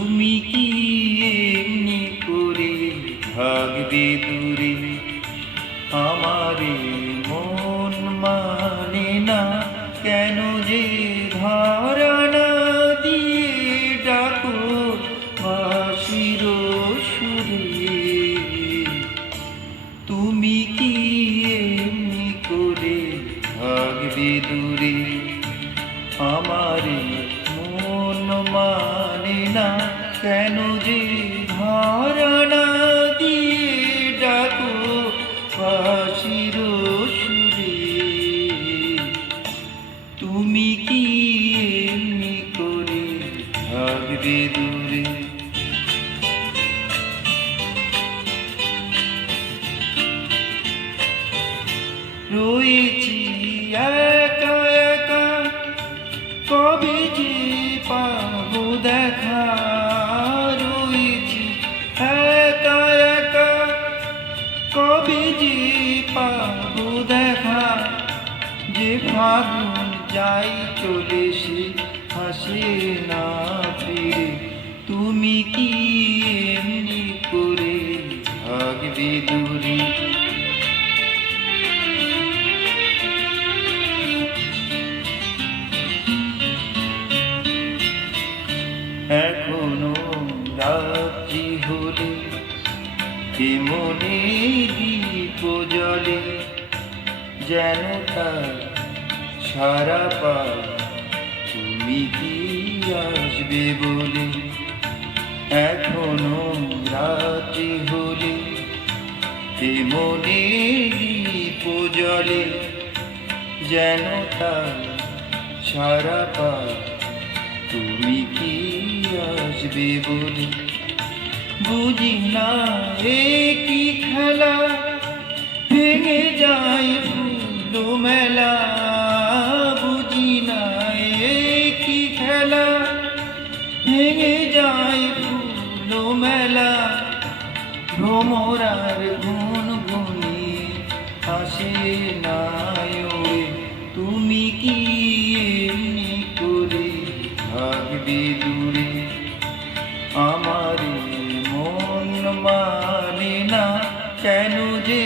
তুমি কি এমনি করে ভাগবে দূরে, আমারে মন মানে না কেন যে ধরা না দিয়ে ডাকো বাঁশির সুরে। তুমি কি এমনি করে ভাগবে দূরে, আমারে মন মানে না কেন যে ধরা না দিয়ে ডাকো বাঁশির সুরে। তুমি কি এমনি করে ভাগবে দূরে। রয়েছি একা একা, কবে যে পাবো দেখা। রয়েছি একা একা, কবে যে পাবো দেখা। যে ফাগুন যাই চলে সে হাসে না ফিরে। তুমি কি এমনি করে ভাগবে দূরে। এখনো রাত্রি হলে এ মনে দীপ জ্বলে, যেন তার সারা পায় তুমি কি আসবে বলে। এখনো রাত্রি হলে এ মনে দীপ জ্বলে, যেন তার সারা পায় তুমি কি আসবে বলে। বুঝি না এ কি খেলা, ভেঙে যায় ফুল মেলা। বুঝি না এ কি খেলা, ভেঙে যায় ফুল মেলা। ভ্রমরার গুন গুনি আসে না ওরে। তুমি কি এমনি করে ভাগবে দূরে, আমার মন মানে না কেন যে